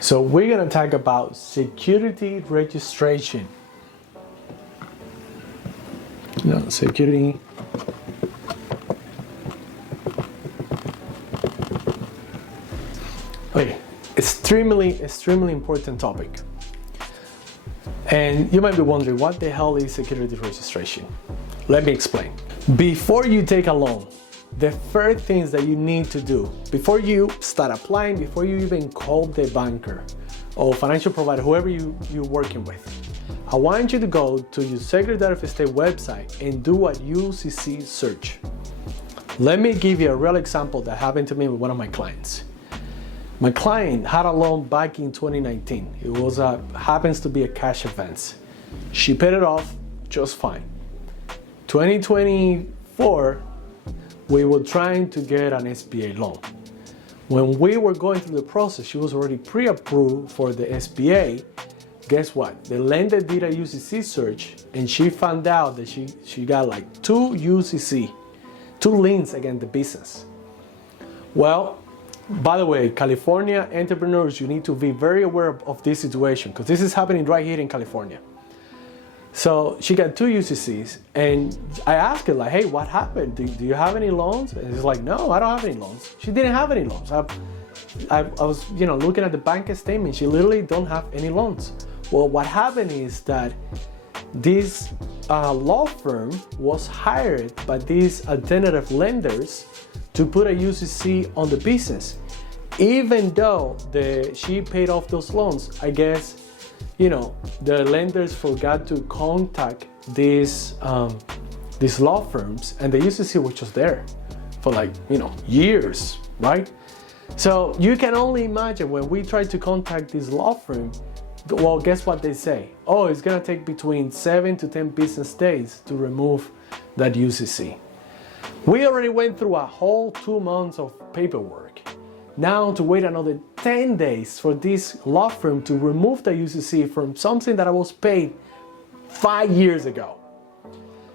So we're going to talk about security registration. Security. Okay, extremely important topic. And you might be wondering, what the hell is security registration? Let me explain. Before you take a loan, the first things that you need to do, before you start applying, before you even call the banker or financial provider, whoever you're working with, I want you to go to your Secretary of State website and do a UCC search. Let me give you a real example that happened to me with one of my clients. My client had a loan back in 2019. It was happens to be a cash advance. She paid it off just fine. 2024, we were trying to get an SBA loan. When we were going through the process, she was already pre-approved for the SBA. Guess what? The lender did a UCC search and she found out that she got like two liens against the business. Well, by the way, California entrepreneurs, you need to be very aware of this situation because this is happening right here in California. So she got two UCCs and I asked her like, hey, what happened? Do you have any loans? And she's like, no, I don't have any loans. She didn't have any loans. I was looking at the bank statement. She literally don't have any loans. Well, what happened is that this law firm was hired by these alternative lenders to put a UCC on the business. Even though she paid off those loans, I guess, the lenders forgot to contact these law firms, and the UCC was just there for years, right? So you can only imagine when we try to contact this law firm, well, guess what they say? Oh, it's gonna take between 7 to 10 business days to remove that UCC. We already went through a whole 2 months of paperwork. Now to wait another 10 days for this law firm to remove the UCC from something that I was paid 5 years ago.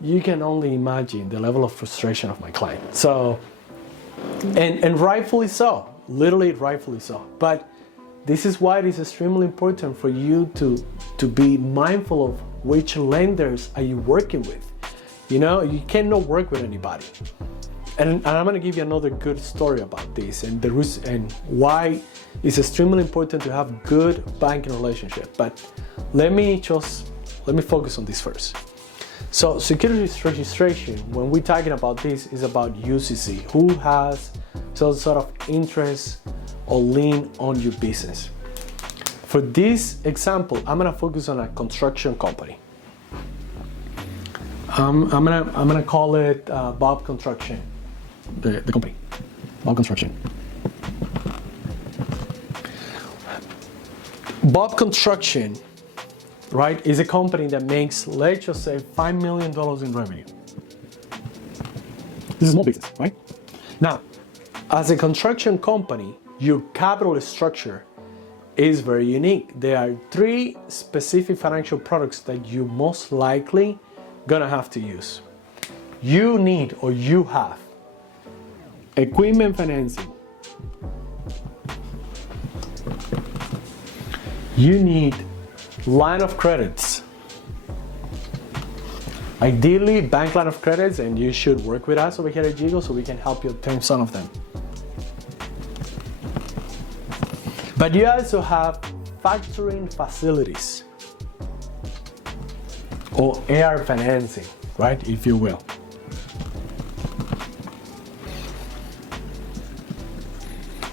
You can only imagine the level of frustration of my client. So, and rightfully so, literally rightfully so. But this is why it is extremely important for you to be mindful of which lenders are you working with. You cannot work with anybody. And I'm going to give you another good story about this and why it's extremely important to have good banking relationship. But let me focus on this first. So security registration, when we're talking about this, is about UCC, who has some sort of interest or lien on your business. For this example, I'm going to focus on a construction company. I'm gonna call it Bob Construction, the company, Bob Construction. Bob Construction, right, is a company that makes, let's just say, $5 million in revenue. This is a small business, right? Now, as a construction company, your capital structure is very unique. There are 3 specific financial products that you most likely gonna have to use. You need, or you have, equipment financing. You need line of credits. Ideally, bank line of credits, and you should work with us over here at Jigo so we can help you obtain some of them. But you also have factoring facilities, or AR financing, right, if you will.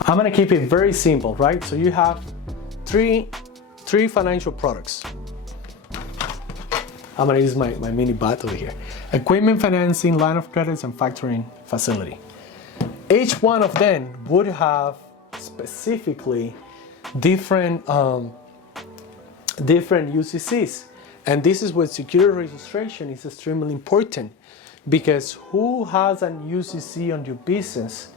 I'm gonna keep it very simple, right? So you have three financial products. I'm gonna use my mini bat over here. Equipment financing, line of credits, and factoring facility. Each one of them would have specifically different UCCs. And this is where security registration is extremely important, because who has an UCC on your business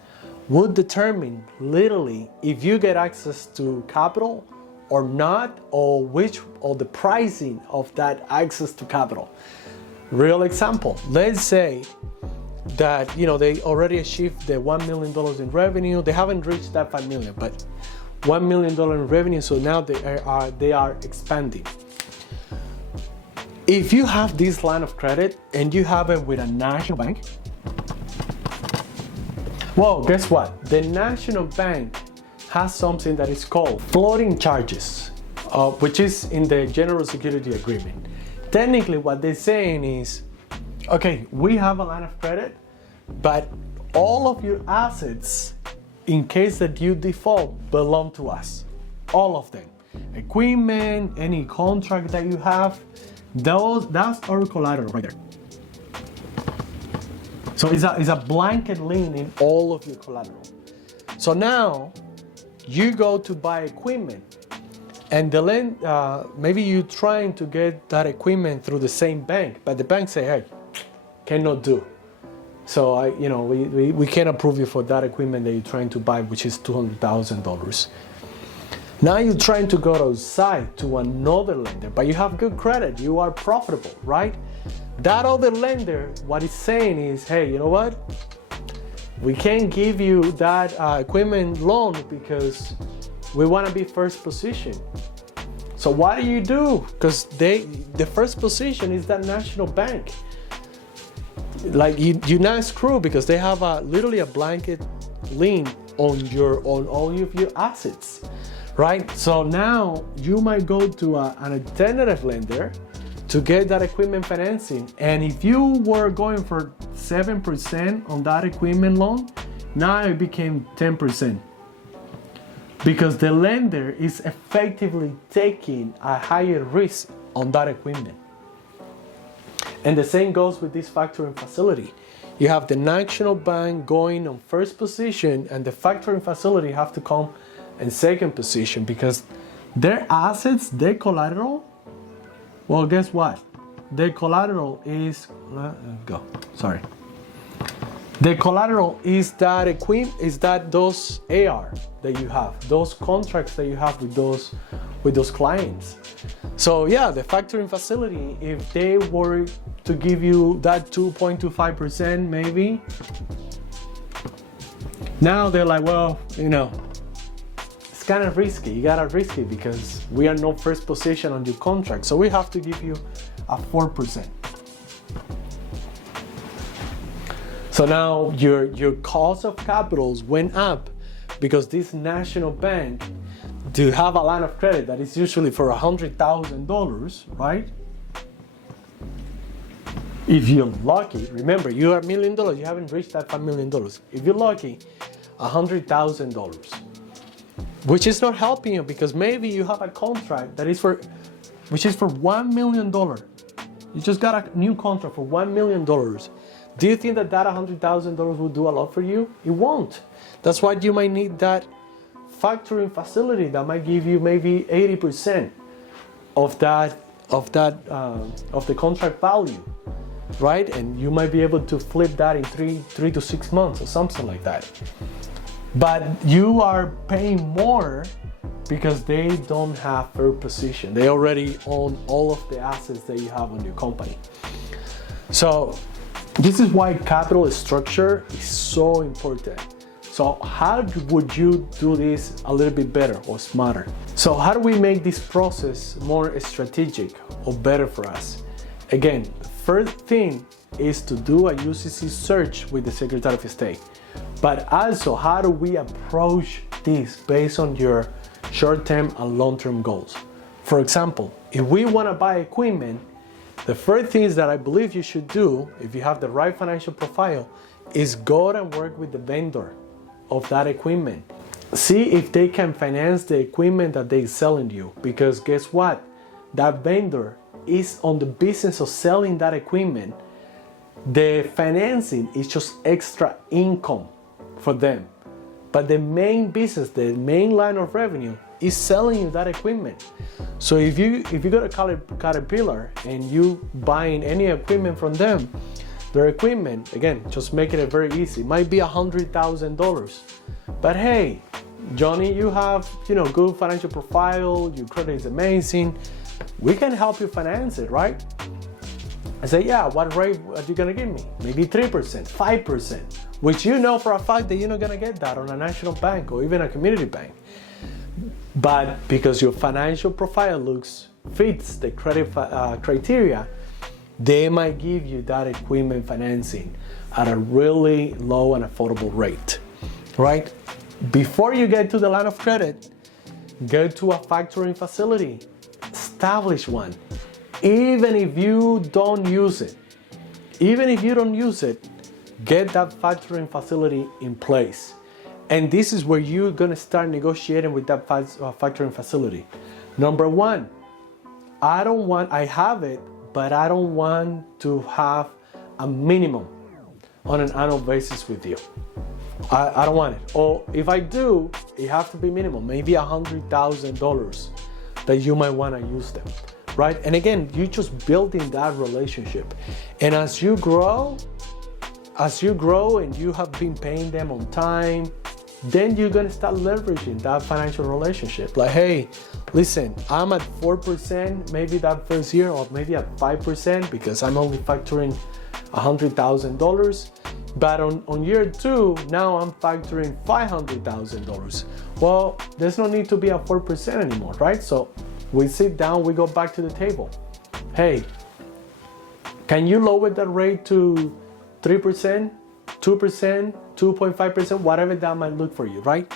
would determine literally if you get access to capital or not, or the pricing of that access to capital. Real example, let's say that they already achieved the $1 million in revenue. They haven't reached that 5 million, but $1 million in revenue, so now they are expanding. If you have this line of credit and you have it with a national bank, well, guess what? The national bank has something that is called floating charges, which is in the General Security Agreement. Technically, what they're saying is, okay, we have a line of credit, but all of your assets, in case that you default, belong to us. All of them. Equipment, any contract that you have, that's our collateral right there. So it's a blanket lien in all of your collateral. So now you go to buy equipment, and maybe you're trying to get that equipment through the same bank, but the bank say, hey, cannot do. So we can't approve you for that equipment that you're trying to buy, which is $200,000. Now you're trying to go outside to another lender, but you have good credit, you are profitable, right? That other lender, what it's saying is, hey, you know what? We can't give you that equipment loan because we want to be first position. So what do? Because the first position is that national bank. Like you're not screwed because they have literally a blanket lien on all of your assets, right? So now you might go to an alternative lender to get that equipment financing. And if you were going for 7% on that equipment loan, now it became 10%. Because the lender is effectively taking a higher risk on that equipment. And the same goes with this factoring facility. You have the national bank going on first position, and the factoring facility have to come in second position because their assets, their collateral, well, guess what? Their collateral is, The collateral is that those AR that you have, those contracts that you have with those clients. So yeah, the factoring facility, if they were to give you that 2.25% maybe, now they're like, well, it's kind of risky. You gotta risk it because we are not first position on your contract. So we have to give you a 4%. So now your cost of capitals went up because this national bank, to have a line of credit that is usually for $100,000, right? If you're lucky, remember you are $1 million, you haven't reached that $5 million. If you're lucky, $100,000, which is not helping you because maybe you have a contract that is which is for $1 million. You just got a new contract for $1 million. Do you think that $100,000 will do a lot for you? It won't. That's why you might need that factoring facility that might give you maybe 80% of the contract value, right? And you might be able to flip that in three to 6 months or something like that. But you are paying more because they don't have first position. They already own all of the assets that you have on your company. So this is why capital structure is so important. So how would you do this a little bit better or smarter? So how do we make this process more strategic or better for us? Again, the first thing is to do a UCC search with the Secretary of State. But also, how do we approach this based on your short-term and long-term goals? For example, if we want to buy equipment, the first thing that I believe you should do, if you have the right financial profile, is go and work with the vendor of that equipment. See if they can finance the equipment that they're selling you, because guess what? That vendor is on the business of selling that equipment. The financing is just extra income for them. But the main business, the main line of revenue is selling you that equipment. So if you go to Caterpillar and you buying any equipment from them, their equipment, again, just making it very easy, might be $100,000. But hey, Johnny, you have good financial profile, your credit is amazing. We can help you finance it, right? I say, yeah, what rate are you gonna give me? Maybe 3%, 5%, which you know for a fact that you're not gonna get that on a national bank or even a community bank. But because your financial profile fits the credit criteria, they might give you that equipment financing at a really low and affordable rate, right? Before you get to the line of credit, go to a factoring facility, establish one. Even if you don't use it, get that factoring facility in place. And this is where you're gonna start negotiating with that factoring facility. Number one, I have it, but I don't want to have a minimum on an annual basis with you. I don't want it. Or if I do, it has to be minimum, maybe $100,000 that you might wanna use them, right? And again, you're just building that relationship. And as you grow and you have been paying them on time, then you're gonna start leveraging that financial relationship. Like, hey, listen, I'm at 4% maybe that first year, or maybe at 5% because I'm only factoring $100,000. But on year 2, now I'm factoring $500,000. Well, there's no need to be at 4% anymore, right? So we sit down, we go back to the table. Hey, can you lower that rate to 3%, 2%, 2.5%, whatever that might look for you, right?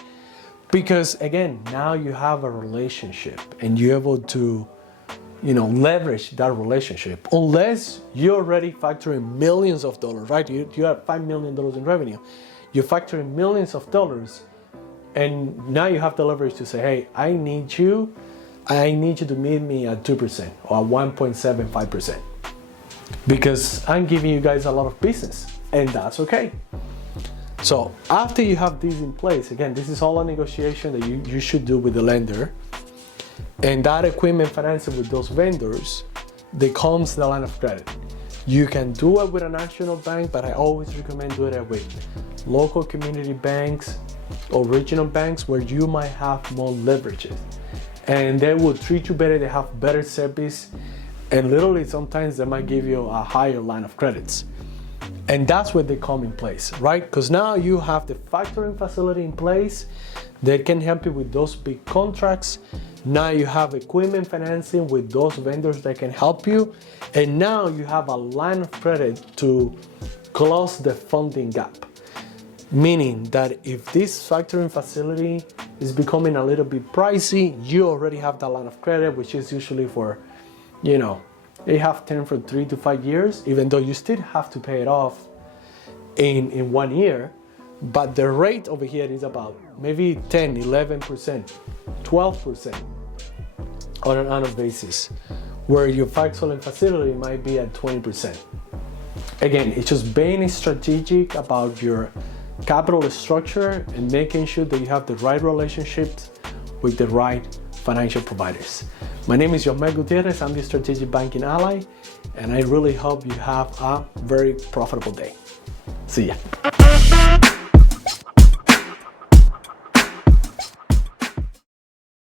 Because again, now you have a relationship and you're able to, leverage that relationship. Unless you're already factoring millions of dollars, right? You have $5 million in revenue. You're factoring millions of dollars, and now you have the leverage to say, hey, I need you to meet me at 2% or 1.75%. Because I'm giving you guys a lot of business, and that's okay. So after you have these in place, again, this is all a negotiation that you should do with the lender. And that equipment financing with those vendors, they comes the line of credit. You can do it with a national bank, but I always recommend doing it with local community banks or regional banks where you might have more leverages. And they will treat you better, they have better service, and literally sometimes they might give you a higher line of credits. And that's where they come in place, right? Because now you have the factoring facility in place that can help you with those big contracts. Now you have equipment financing with those vendors that can help you. And now you have a line of credit to close the funding gap. Meaning that if this factoring facility is becoming a little bit pricey, you already have that line of credit, which is usually for, they have term for 3 to 5 years, even though you still have to pay it off in 1 year. But the rate over here is about maybe 10, 11%, 12% on an annual basis, where your factoring facility might be at 20%. Again, it's just being strategic about your capital structure and making sure that you have the right relationships with the right financial providers. My name is Josmel Gutierrez. I'm the Strategic Banking Ally, and I really hope you have a very profitable day. See ya.